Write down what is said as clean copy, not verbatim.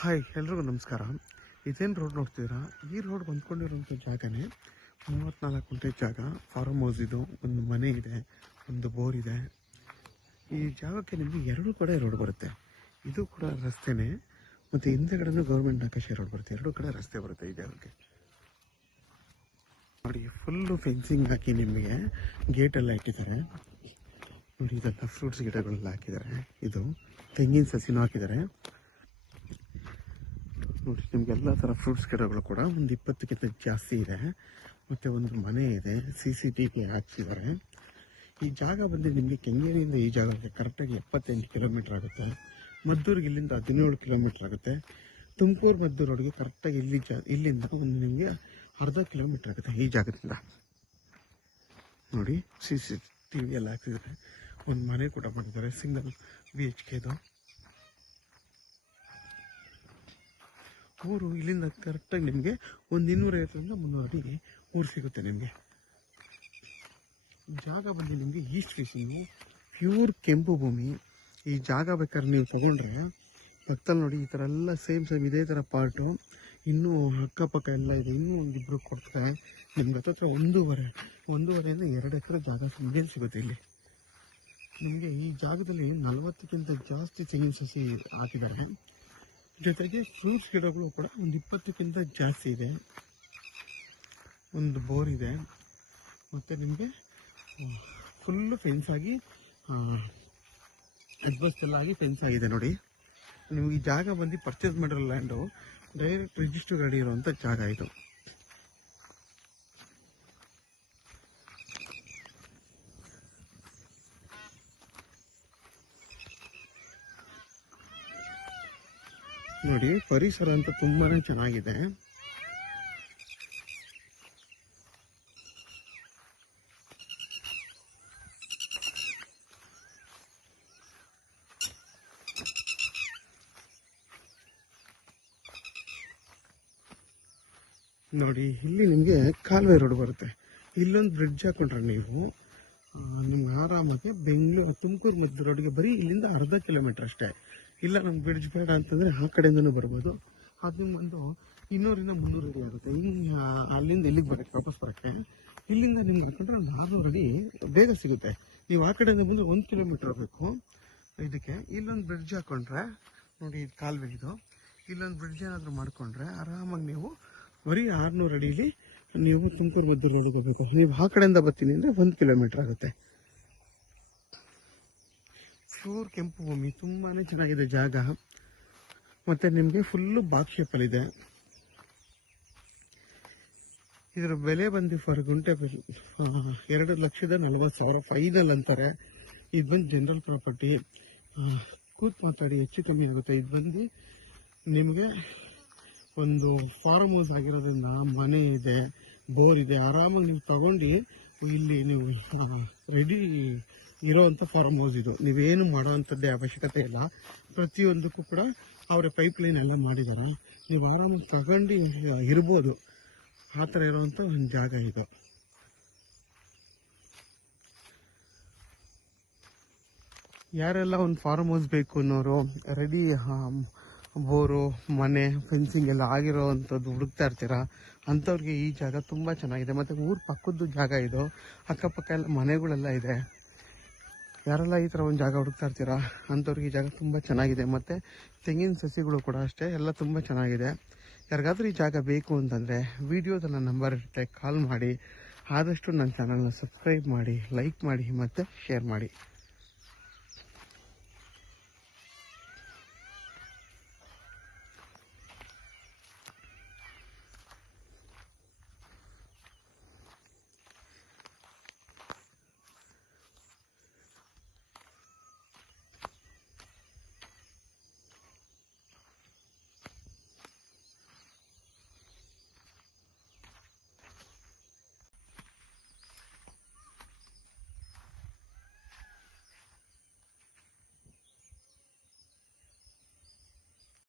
Hi ಎಲ್ರಿಗೂ ನಮಸ್ಕಾರ. ಇದೇನು ರೋಡ್ ನೋಡ್ತಿದ್ದೀರಾ? ಈ ರೋಡ್ ಹೊಂದ್ಕೊಂಡಿರೋಂಥ ಜಾಗನೇ 34 ಗುಂಟೆ ಜಾಗ. ಫಾರ್ಮ್ ಹೌಸ್ ಇದು, ಒಂದು ಮನೆ ಇದೆ, ಒಂದು ಬೋರ್ ಇದೆ. ಈ ಜಾಗಕ್ಕೆ ನಿಮಗೆ ಎರಡೂ ಕಡೆ ರೋಡ್ ಬರುತ್ತೆ. ಇದು ಕೂಡ ರಸ್ತೆನೇ, ಮತ್ತು ಹಿಂದೆಗಡೆನೂ ಗೌರ್ಮೆಂಟ್ ನಕಾಶೆ ರೋಡ್ ಬರುತ್ತೆ. ಎರಡೂ ಕಡೆ ರಸ್ತೆ ಬರುತ್ತೆ ಈ ಜಾಗಕ್ಕೆ. ನೋಡಿ, ಫುಲ್ಲು ಫೆನ್ಸಿಂಗ್ ಹಾಕಿ ನಿಮಗೆ ಗೇಟೆಲ್ಲ ಇಟ್ಟಿದ್ದಾರೆ. ನೋಡಿ, ಇದೆಲ್ಲ ಫ್ರೂಟ್ಸ್ ಗಿಡಗಳೆಲ್ಲ ಹಾಕಿದ್ದಾರೆ. ಇದು ತೆಂಗಿನ ಸಸಿನೂ ಹಾಕಿದ್ದಾರೆ. ನೋಡಿ, ನಿಮಗೆಲ್ಲ ಥರ ಫ್ರೂಟ್ಸ್ ಗಿಡಗಳು ಕೂಡ ಒಂದು 20ಕ್ಕಿಂತ ಜಾಸ್ತಿ ಇದೆ. ಮತ್ತು ಒಂದು ಮನೆ ಇದೆ, CCTV ಹಾಕ್ಸಿದ್ದಾರೆ. ಈ ಜಾಗ ಬಂದು ನಿಮಗೆ ಕೆಂಗೇರಿಯಿಂದ ಈ ಜಾಗಕ್ಕೆ ಕರೆಕ್ಟಾಗಿ 78 ಕಿಲೋಮೀಟ್ರ್ ಆಗುತ್ತೆ. ಮದ್ದೂರಿಗೆ ಇಲ್ಲಿಂದ 17 ಕಿಲೋಮೀಟ್ರ್ ಆಗುತ್ತೆ. ತುಮಕೂರು ಮದ್ದೂರು ರೋಡ್ಗೆ ಕರೆಕ್ಟಾಗಿ ಇಲ್ಲಿಂದ ಒಂದು ನಿಮಗೆ ಅರ್ಧ ಕಿಲೋಮೀಟ್ರ್ ಆಗುತ್ತೆ ಈ ಜಾಗದಿಂದ. ನೋಡಿ, CCTV ಎಲ್ಲ ಹಾಕ್ಸಿದ್ದಾರೆ. ಒಂದು ಮನೆ ಕೂಡ ಮಾಡಿದ್ದಾರೆ, ಸಿಂಗಲ್ BHKದು. ಊರು ಇಲ್ಲಿಂದ ಕರೆಕ್ಟಾಗಿ ನಿಮಗೆ ಒಂದು 250ರಿಂದ 300 ಅಡಿಗೆ ಊರು ಸಿಗುತ್ತೆ ನಿಮಗೆ. ಜಾಗ ಬಂದು ನಿಮಗೆ ಈಸ್ಟ್ ಫೇಸಿಂಗು, ಪ್ಯೂರ್ ಕೆಂಪು ಭೂಮಿ. ಈ ಜಾಗ ಬೇಕಾದ್ರೆ ನೀವು ತೊಗೊಂಡ್ರೆ ಪಕ್ಕದಲ್ಲಿ ನೋಡಿ, ಈ ಥರ ಎಲ್ಲ ಸೇಮ್ ಇದೇ ಥರ ಪಾರ್ಟು. ಇನ್ನೂ ಅಕ್ಕಪಕ್ಕ ಎಲ್ಲ ಇದೆ. ಇನ್ನೂ ಒಂದಿಬ್ಬರು ಕೊಡ್ತಾರೆ ನಿಮ್ಗೆ. ಹತ್ರ 1.5ರಿಂದ 2 ಎಕರೆ ಜಾಗ ನಿಮಗೆ ಸಿಗುತ್ತೆ ಇಲ್ಲಿ. ನಿಮಗೆ ಈ ಜಾಗದಲ್ಲಿ 40ಕ್ಕಿಂತ ಜಾಸ್ತಿ ತೆಂಗಿನ ಸಸಿ ಹಾಕಿದ್ದಾರೆ. ಜೊತೆಗೆ ಫ್ರೂಟ್ಸ್ ಗಿಡಗಳು ಕೂಡ ಒಂದು 20ಕ್ಕಿಂತ ಜಾಸ್ತಿ ಇದೆ. ಒಂದು ಬೋರ್ ಇದೆ. ಮತ್ತು ನಿಮಗೆ ಫುಲ್ಲು ಫೆನ್ಸ್ ಆಗಿ ಅಡ್ಜಸ್ಟ್ ಎಲ್ಲ ಆಗಿ ಫೆನ್ಸ್ ಆಗಿದೆ. ನೋಡಿ, ನಿಮಗೆ ಈ ಜಾಗ ಬಂದು ಪರ್ಚೇಸ್ ಮಾಡಿರೋ ಲ್ಯಾಂಡು ಡೈರೆಕ್ಟ್ ರಿಜಿಸ್ಟರ್ ಗಾಡಿ ಇರುವಂಥ ಜಾಗ ಇದು. ನೋಡಿ, ಪರಿಸರ ಅಂತ ತುಂಬಾ ಚೆನ್ನಾಗಿದೆ. ನೋಡಿ, ಇಲ್ಲಿ ನಿಮಗೆ ಕಾಲುವೆ ರೋಡ್ ಬರುತ್ತೆ. ಇಲ್ಲೊಂದು ಬ್ರಿಡ್ಜ್ ಹಾಕೊಂಡ್ರೆ ನೀವು ನಿಮ್ಗೆ ಆರಾಮಾಗಿ ತುಮಕೂರು ಮಧ್ಯ ರೋಡ್ಗೆ ಬರೀ ಇಲ್ಲಿಂದ ಅರ್ಧ ಕಿಲೋಮೀಟ್ರ್ ಅಷ್ಟೇ. ಇಲ್ಲ ನಮ್ಗೆ ಬ್ರಿಡ್ಜ್ ಬೇಡ ಅಂತಂದರೆ ಆ ಕಡೆಯಿಂದನೂ ಬರ್ಬೋದು. ಅದು ನಿಮ್ಗೆ ಒಂದು 200ರಿಂದ 300 ಅಡಿ ಆಗುತ್ತೆ. ಅಲ್ಲಿಂದ ಇಲ್ಲಿಗೆ ಬರೋಕ್ಕೆ ವಾಪಸ್ ಬರೋಕ್ಕೆ. ಇಲ್ಲಿಂದ ನಿಮ್ಗೆ ಹಿಡ್ಕೊಂಡ್ರೆ 400 ಅಡಿ ಬೇಗ ಸಿಗುತ್ತೆ. ನೀವು ಆ ಕಡೆಯಿಂದ ಬಂದರೆ 1 ಕಿಲೋಮೀಟ್ರ್ ಆಗಬೇಕು ಇದಕ್ಕೆ. ಇಲ್ಲೊಂದು ಬ್ರಿಡ್ಜ್ ಹಾಕ್ಕೊಂಡ್ರೆ ನೋಡಿ, ಇದು ಕಾಲುವೆ ಇದು. ಇಲ್ಲೊಂದು ಬ್ರಿಡ್ಜ್ ಏನಾದರೂ ಮಾಡಿಕೊಂಡ್ರೆ ಆರಾಮಾಗಿ ನೀವು ಬರೀ 600 ಅಡಿಲಿ ನೀವು ತುಮಕೂರು ಮದ್ದೂರು ರೋಡಿಗೆ ಹೋಗಬೇಕು. ನೀವು ಆ ಕಡೆಯಿಂದ ಬರ್ತೀನಿ ಅಂದರೆ 1 ಕಿಲೋಮೀಟ್ರ್ ಆಗುತ್ತೆ. ಪ್ಯೂರ್ ಕೆಂಪು ಭೂಮಿ, ತುಂಬಾ ಚೆನ್ನಾಗಿದೆ ಜಾಗ. ಮತ್ತು ನಿಮಗೆ ಫುಲ್ಲು ಬಾಕ್ಸ್ ಶೇಪಲ್ಲಿದೆ. ಇದರ ಬೆಲೆ ಬಂದು ಫರ್ ಗುಂಟೆ 2,40,000 ಫೈನಲ್ ಅಂತಾರೆ. ಇದು ಬಂದು ಜನರಲ್ ಪ್ರಾಪರ್ಟಿ. ಕೂತ್ ಮಾತಾಡಿ ಹೆಚ್ಚು ಕಮ್ಮಿ ಆಗುತ್ತೆ. ಇದು ಬಂದು ನಿಮಗೆ ಒಂದು ಫಾರ್ಮ್ ಹೌಸ್ ಆಗಿರೋದ್ರಿಂದ ಮನೆ ಇದೆ, ಬೋರ್ ಇದೆ. ಆರಾಮಾಗಿ ನೀವು ತಗೊಂಡು ಇಲ್ಲಿ ನೀವು ರೆಡಿ ಇರೋವಂಥ ಫಾರ್ಮ್ ಹೌಸ್ ಇದು. ನೀವೇನು ಮಾಡೋವಂಥದ್ದೇ ಅವಶ್ಯಕತೆ ಇಲ್ಲ. ಪ್ರತಿಯೊಂದಕ್ಕೂ ಕೂಡ ಅವರ ಪೈಪ್ಲೈನ್ ಎಲ್ಲ ಮಾಡಿದ್ದಾರೆ. ನೀವು ಆರಾಮಾಗಿ ತಗೊಂಡು ಇರ್ಬೋದು. ಆ ಥರ ಇರೋವಂಥ ಒಂದು ಜಾಗ ಇದು. ಯಾರೆಲ್ಲ ಒಂದು ಫಾರ್ಮ್ ಹೌಸ್ ಬೇಕು ಅನ್ನೋರು, ರೆಡಿ ಬೋರು, ಮನೆ, ಫೆನ್ಸಿಂಗ್ ಎಲ್ಲ ಆಗಿರೋ ಅಂಥದ್ದು ಹುಡುಕ್ತಾ ಇರ್ತೀರಾ, ಅಂಥವ್ರಿಗೆ ಈ ಜಾಗ ತುಂಬ ಚೆನ್ನಾಗಿದೆ. ಮತ್ತು ಊರು ಪಕ್ಕದ್ದು ಜಾಗ ಇದು. ಅಕ್ಕಪಕ್ಕ ಎಲ್ಲ ಮನೆಗಳೆಲ್ಲ ಇದೆ. ಯಾರೆಲ್ಲ ಈ ಥರ ಒಂದು ಜಾಗ ಹುಡುಕ್ತಾ ಇರ್ತೀರಾ ಅಂಥವ್ರಿಗೆ ಈ ಜಾಗ ತುಂಬ ಚೆನ್ನಾಗಿದೆ. ಮತ್ತು ತೆಂಗಿನ ಸಸಿಗಳು ಕೂಡ ಅಷ್ಟೇ, ಎಲ್ಲ ತುಂಬ ಚೆನ್ನಾಗಿದೆ. ಯಾರಿಗಾದ್ರೂ ಈ ಜಾಗ ಬೇಕು ಅಂತಂದರೆ ವಿಡಿಯೋದಲ್ಲಿ ನಂಬರ್ ಇರುತ್ತೆ, ಕಾಲ್ ಮಾಡಿ. ಆದಷ್ಟು ನನ್ನ ಚಾನಲ್ನ ಸಬ್ಸ್ಕ್ರೈಬ್ ಮಾಡಿ, ಲೈಕ್ ಮಾಡಿ ಮತ್ತು ಶೇರ್ ಮಾಡಿ.